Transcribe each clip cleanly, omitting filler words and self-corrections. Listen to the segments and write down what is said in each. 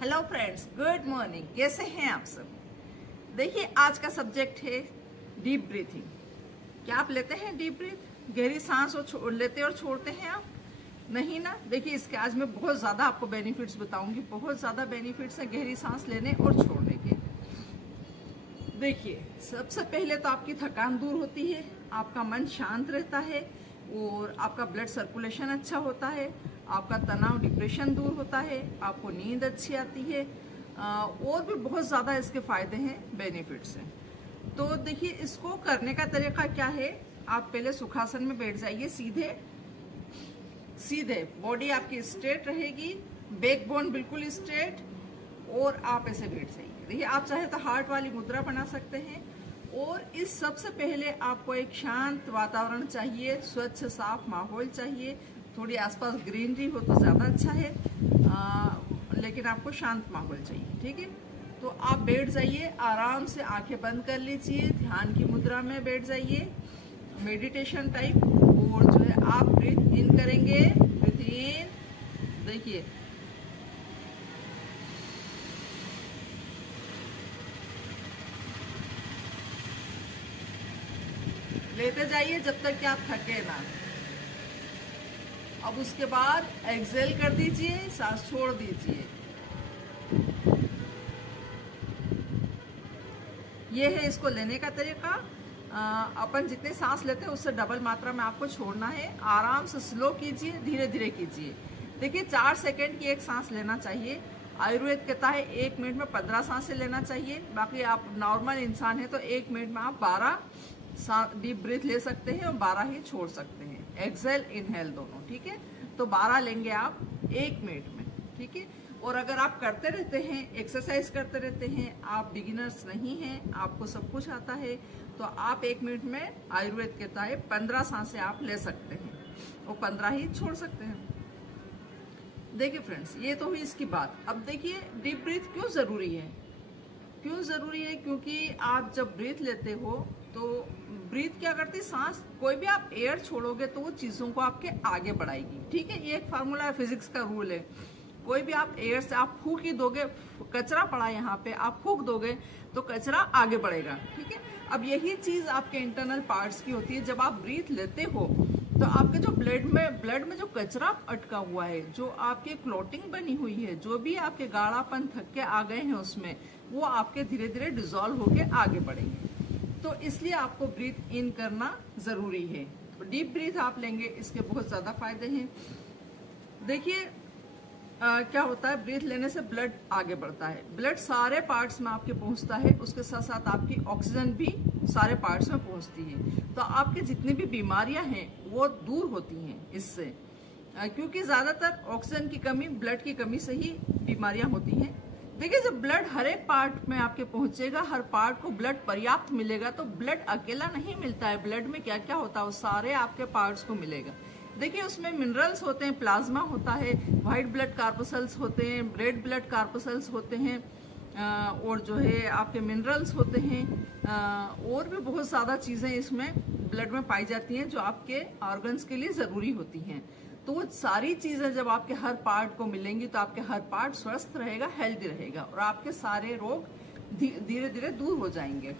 Hello friends, good morning. कैसे हैं आप सब? देखिए, आज का सब्जेक्ट है डीप ब्रीथिंग। क्या आप लेते हैं डीप ब्रीथ? गहरी सांस और लेते और छोड़ते हैं आप? नहीं ना। देखिए, इसके आज मैं बहुत ज्यादा आपको बेनिफिट्स बताऊंगी। बहुत ज्यादा बेनिफिट्स हैं गहरी सांस लेने और छोड़ने के। देखिए, सबसे पहले तो आपकी थकान दूर होती है, आपका मन शांत रहता है और आपका ब्लड सर्कुलेशन अच्छा होता है, आपका तनाव डिप्रेशन दूर होता है, आपको नींद अच्छी आती है और भी बहुत ज़्यादा इसके फायदे हैं, बेनिफिट्स हैं। तो देखिए, इसको करने का तरीका क्या है। आप पहले सुखासन में बैठ जाइए, सीधे सीधे बॉडी आपकी स्ट्रेट रहेगी, बैकबोन बिल्कुल स्ट्रेट, और आप ऐसे बैठ जाइए। देखिए, आप चाहे तो हार्ट वाली मुद्रा बना सकते हैं। और इस सबसे पहले आपको एक शांत वातावरण चाहिए, स्वच्छ साफ माहौल चाहिए। थोड़ी आसपास ग्रीनरी हो तो ज्यादा अच्छा है, लेकिन आपको शांत माहौल चाहिए। ठीक है, तो आप बैठ जाइए, आराम से आंखें बंद कर लीजिए, ध्यान की मुद्रा में बैठ जाइए, मेडिटेशन टाइप। और जो है आप ब्रीथ इन करेंगे, ब्रीथ इन, देखिए लेते जाइए जब तक कि आप थके ना। अब उसके बाद एक्सेल कर दीजिए, सांस छोड़ दीजिए। ये है इसको लेने का तरीका। अपन जितने सांस लेते हैं उससे डबल मात्रा में आपको छोड़ना है। आराम से स्लो कीजिए, धीरे धीरे कीजिए। देखिए, 4 सेकंड की एक सांस लेना चाहिए। आयुर्वेद कहता है 1 मिनट में 15 सांसें लेना चाहिए। बाकी आप नॉर्मल इंसान है तो 1 मिनट में आप 12 डीप ब्रीथ ले सकते हैं और 12 ही छोड़ सकते हैं, एक्सेल इनहेल दोनों। ठीक है, तो 12 लेंगे आप 1 मिनट में। ठीक है, और अगर आप करते रहते हैं, एक्सरसाइज करते रहते हैं, आप बिगिनर्स नहीं हैं, आपको सब कुछ आता है, तो आप 1 मिनट में आयुर्वेद कहता है 15 सांसें आप ले सकते हैं और 15 ही छोड़ सकते हैं। देखिए फ्रेंड्स, ये तो हुई इसकी बात। अब देखिए, डीप ब्रीथ क्यों जरूरी है। क्यों जरूरी है? क्योंकि आप जब ब्रीथ लेते हो तो ब्रीथ क्या करती, सांस कोई भी आप एयर छोड़ोगे तो वो चीजों को आपके आगे बढ़ाएगी। ठीक है, ये एक फार्मूला है, फिजिक्स का रूल है। कोई भी आप एयर से आप फूक ही दोगे, कचरा पड़ा यहाँ पे, आप फूक दोगे तो कचरा आगे बढ़ेगा। ठीक है, अब यही चीज आपके इंटरनल पार्ट्स की होती है। जब आप ब्रीथ लेते हो तो आपके जो ब्लड में जो कचरा अटका हुआ है, जो आपके क्लॉटिंग बनी हुई है, जो भी आपके गाढ़ापन थक के आ गए हैं उसमें, वो आपके धीरे धीरे डिसॉल्व होके आगे बढ़ेंगे। तो इसलिए आपको ब्रीथ इन करना जरूरी है। तो डीप ब्रीथ आप लेंगे, इसके बहुत ज्यादा फायदे हैं। देखिए, क्या होता है, ब्रीथ लेने से ब्लड आगे बढ़ता है, ब्लड सारे पार्ट्स में आपके पहुंचता है, उसके साथ साथ आपकी ऑक्सीजन भी सारे पार्ट्स में पहुंचती है। तो आपके जितनी भी बीमारियां हैं वो दूर होती हैं इससे, क्योंकि ज्यादातर ऑक्सीजन की कमी, ब्लड की कमी से ही बीमारियां होती हैं। देखिए, जब ब्लड हर एक पार्ट में आपके पहुंचेगा, हर पार्ट को ब्लड पर्याप्त मिलेगा, तो ब्लड अकेला नहीं मिलता है। ब्लड में क्या क्या होता है वो सारे आपके पार्ट्स को मिलेगा। देखिए, उसमें मिनरल्स होते हैं, प्लाज्मा होता है, व्हाइट ब्लड कार्पसल्स होते हैं, रेड ब्लड कार्पसल्स होते हैं, और जो है आपके मिनरल्स होते हैं, और भी बहुत ज्यादा चीजें इसमें ब्लड में पाई जाती हैं जो आपके ऑर्गन्स के लिए जरूरी होती हैं। तो वो सारी चीजें जब आपके हर पार्ट को मिलेंगी तो आपके हर पार्ट स्वस्थ रहेगा, हेल्दी रहेगा, और आपके सारे रोग धीरे धीरे दूर हो जाएंगे।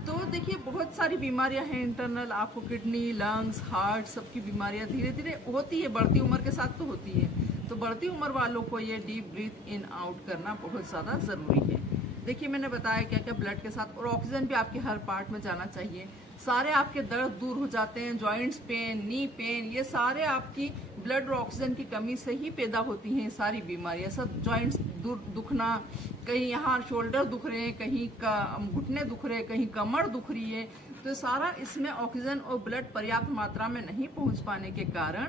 तो देखिए, बहुत सारी बीमारियां हैं इंटरनल, आपको किडनी, लंग्स, हार्ट, सबकी बीमारियां धीरे धीरे होती है, बढ़ती उम्र के साथ तो होती है। तो बढ़ती उम्र वालों को ये डीप ब्रीथ इन आउट करना बहुत ज्यादा जरूरी है। देखिए, मैंने बताया क्या क्या ब्लड के साथ, और ऑक्सीजन भी आपके हर पार्ट में जाना चाहिए। सारे आपके दर्द दूर हो जाते हैं, जॉइंट्स पेन, नी पेन, ये सारे आपकी ब्लड और ऑक्सीजन की कमी से ही पैदा होती हैं। सारी बीमारियां, सब जॉइंट्स दुखना, कहीं यहाँ शोल्डर दुख रहे हैं, कहीं घुटने दुख रहे हैं, कहीं कमर दुख रही है, तो सारा इसमें ऑक्सीजन और ब्लड पर्याप्त मात्रा में नहीं पहुंच पाने के कारण,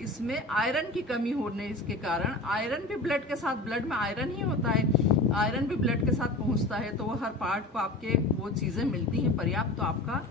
इसमें आयरन की कमी होने इसके कारण, आयरन भी ब्लड के साथ, ब्लड में आयरन ही होता है, आयरन भी ब्लड के साथ पहुंचता है, तो वो हर पार्ट को आपके वो चीजें मिलती हैं पर्याप्त, तो आपका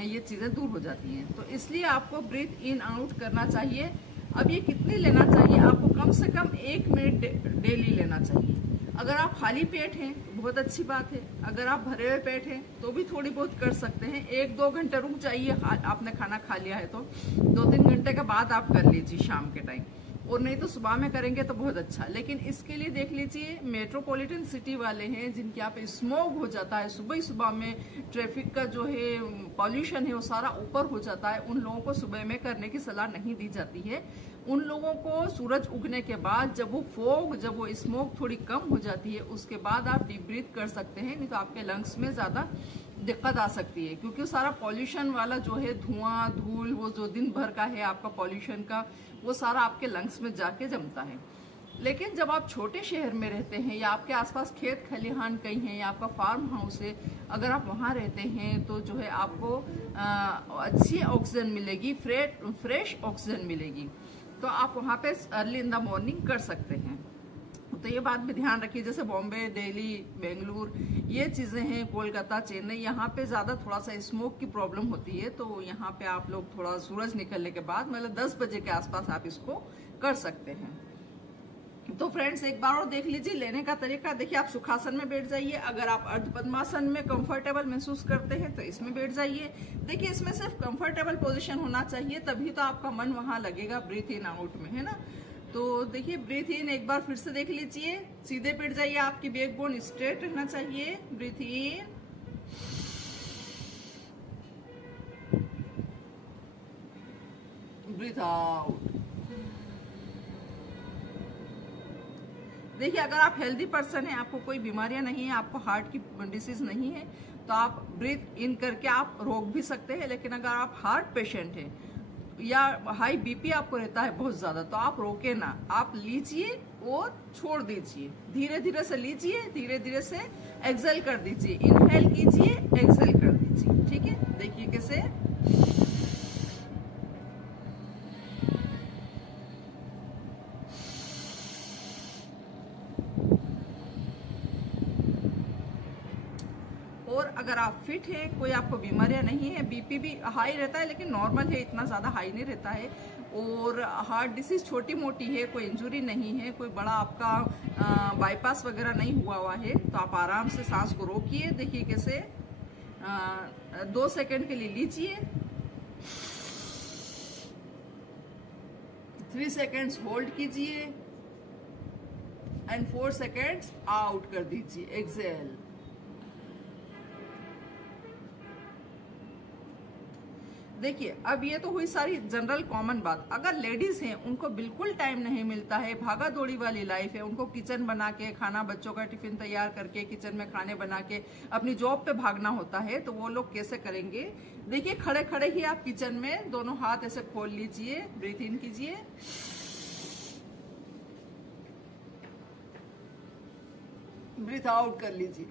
ये चीजें दूर हो जाती हैं। तो इसलिए आपको ब्रीथ इन आउट करना चाहिए। अब ये कितने लेना चाहिए? आपको कम से कम 1 मिनट डेली लेना चाहिए। अगर आप खाली पेट हैं तो बहुत अच्छी बात है, अगर आप भरे हुए पेट हैं तो भी थोड़ी बहुत कर सकते हैं। 1-2 घंटे रुक जाइए, आपने खाना खा लिया है तो 2-3 घंटे के बाद आप कर लीजिए शाम के टाइम। और नहीं तो सुबह में करेंगे तो बहुत अच्छा। लेकिन इसके लिए देख लीजिए, मेट्रोपॉलिटन सिटी वाले हैं जिनके यहाँ पे स्मोक हो जाता है, सुबह ही सुबह में ट्रैफिक का जो है पॉल्यूशन है वो सारा ऊपर हो जाता है, उन लोगों को सुबह में करने की सलाह नहीं दी जाती है। उन लोगों को सूरज उगने के बाद जब वो स्मोक थोड़ी कम हो जाती है उसके बाद आप डीप ब्रीथ कर सकते हैं, नहीं तो आपके लंग्स में ज्यादा दिक्कत आ सकती है, क्योंकि सारा पॉल्यूशन वाला जो है धुआं धूल वो जो दिन भर का है आपका पॉल्यूशन का, वो सारा आपके लंग्स में जाके जमता है। लेकिन जब आप छोटे शहर में रहते हैं या आपके आसपास खेत खलिहान कहीं है या आपका फार्म हाउस है, अगर आप वहाँ रहते हैं तो जो है आपको अच्छी ऑक्सीजन मिलेगी, फ्रेश ऑक्सीजन मिलेगी, तो आप वहाँ पे अर्ली इन द मॉर्निंग कर सकते हैं। तो ये बात भी ध्यान रखिए, जैसे बॉम्बे, दिल्ली, बेंगलुरु, ये चीजें हैं, कोलकाता, चेन्नई, यहाँ पे ज्यादा थोड़ा सा स्मोक की प्रॉब्लम होती है, तो यहाँ पे आप लोग थोड़ा सूरज निकलने के बाद मतलब 10 बजे के आसपास आप इसको कर सकते हैं। तो फ्रेंड्स एक बार और देख लीजिए लेने का तरीका। देखिए, आप सुखासन में बैठ जाइए, अगर आप अर्ध पद्मासन में कंफर्टेबल महसूस करते हैं तो इसमें बैठ जाइए। देखिए, इसमें सिर्फ कंफर्टेबल पोजीशन होना चाहिए, तभी तो आपका मन वहां लगेगा ब्रीथ इन आउट में, है ना। तो देखिए, ब्रीथ इन एक बार फिर से देख लीजिए, सीधे बैठ जाइए, आपकी बैकबोन स्ट्रेट रहना चाहिए। ब्रीथ इन, ब्रीथ आउट। देखिए, अगर आप हेल्दी पर्सन हैं, आपको कोई बीमारियां नहीं है, आपको हार्ट की डिसीज नहीं है, तो आप ब्रीथ इन करके आप रोक भी सकते हैं। लेकिन अगर आप हार्ट पेशेंट हैं या हाई बीपी आपको रहता है बहुत ज्यादा, तो आप रोके ना, आप लीजिए और छोड़ दीजिए, धीरे धीरे से लीजिए, धीरे धीरे से एक्सेल कर दीजिए, इनहेल कीजिए, एक्सेल कर दीजिए। ठीक है, देखिए कैसे। और अगर आप फिट हैं, कोई आपको बीमारियां नहीं है, बीपी भी हाई रहता है लेकिन नॉर्मल है, इतना ज्यादा हाई नहीं रहता है, और हार्ट डिसीज छोटी मोटी है, कोई इंजुरी नहीं है, कोई बड़ा आपका बाईपास वगैरह नहीं हुआ है, तो आप आराम से सांस को रोकिए। देखिए कैसे 2 सेकंड के लिए लीजिए, 3 सेकंड्स होल्ड कीजिए एंड 4 सेकंड्स आउट कर दीजिए, एक्सेल। देखिए, अब ये तो हुई सारी जनरल कॉमन बात। अगर लेडीज हैं, उनको बिल्कुल टाइम नहीं मिलता है, भागा दौड़ी वाली लाइफ है, उनको किचन बना के खाना, बच्चों का टिफिन तैयार करके किचन में खाने बना के अपनी जॉब पे भागना होता है, तो वो लोग कैसे करेंगे। देखिए, खड़े खड़े ही आप किचन में दोनों हाथ ऐसे खोल लीजिए, ब्रीथ इन कीजिए, ब्रीथ आउट कर लीजिए।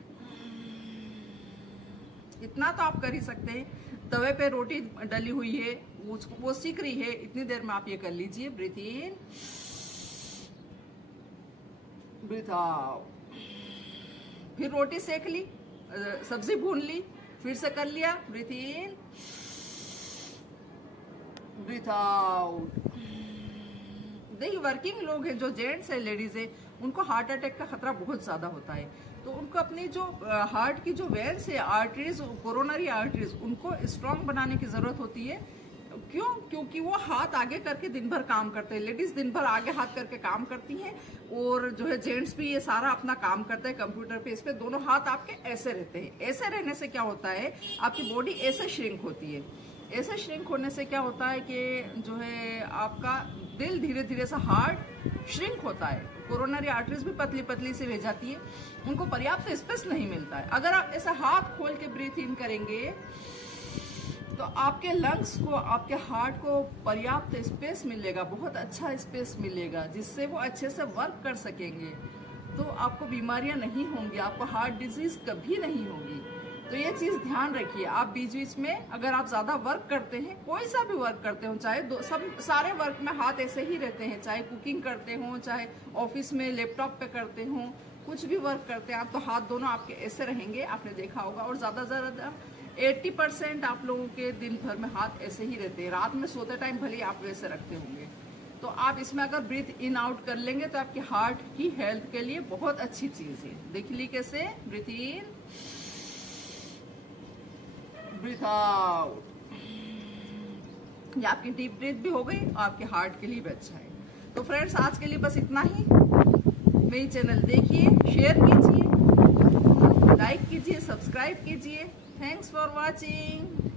इतना तो आप कर ही सकते हैं। तवे पे रोटी डली हुई है, वो सीख रही है, इतनी देर में आप ये कर लीजिए, ब्रीथ इन, ब्रीथ आउट। फिर रोटी सेक ली, सब्जी भून ली, फिर से कर लिया, ब्रीथ इन, ब्रीथ आउट। देखिए, वर्किंग लोग हैं, जो जेंट्स है, लेडीज है, उनको हार्ट अटैक का खतरा बहुत ज्यादा होता है, तो उनको अपनी जो हार्ट की जो वेन्स है, आर्टरीज, कोरोनरी आर्टरीज, उनको स्ट्रांग बनाने की जरूरत होती है। क्यों? क्योंकि वो हाथ आगे करके दिन भर काम करते हैं। लेडीज दिन भर आगे हाथ करके काम करती हैं, और जो है जेंट्स भी ये सारा अपना काम करते हैं कंप्यूटर पे, इस पे दोनों हाथ आपके ऐसे रहते हैं। ऐसे रहने से क्या होता है, आपकी बॉडी ऐसे श्रिंक होती है। ऐसे श्रिंक होने से क्या होता है कि जो है आपका दिल धीरे धीरे से हार्ट श्रिंक होता है, कोरोनरी आर्टरीज भी पतली पतली सी रह जाती है, उनको पर्याप्त स्पेस नहीं मिलता है। अगर आप ऐसा हाथ खोल के ब्रीथ इन करेंगे तो आपके लंग्स को, आपके हार्ट को पर्याप्त स्पेस मिलेगा, बहुत अच्छा स्पेस मिलेगा, जिससे वो अच्छे से वर्क कर सकेंगे, तो आपको बीमारियां नहीं होंगी, आपको हार्ट डिजीज कभी नहीं होगी। तो ये चीज ध्यान रखिए। आप बीच बीच में अगर आप ज्यादा वर्क करते हैं, कोई सा भी वर्क करते हो, चाहे सारे वर्क में हाथ ऐसे ही रहते हैं, चाहे कुकिंग करते हो, चाहे ऑफिस में लैपटॉप पे करते हो, कुछ भी वर्क करते हैं आप, तो हाथ दोनों आपके ऐसे रहेंगे, आपने देखा होगा। और ज्यादा 80% आप लोगों के दिन भर में हाथ ऐसे ही रहते हैं, रात में सोते टाइम भले आप वैसे रखते होंगे। तो आप इसमें अगर ब्रीथ इन आउट कर लेंगे तो आपकी हार्ट की हेल्थ के लिए बहुत अच्छी चीज है। देख ली कैसे, ब्रीथ इन, ब्रीथ आउट। ये आपकी डीप ब्रीथ भी हो गई और आपके हार्ट के लिए भी अच्छा है। तो फ्रेंड्स आज के लिए बस इतना ही। मेरी चैनल देखिए, शेयर कीजिए, लाइक कीजिए, सब्सक्राइब कीजिए। Thanks for watching.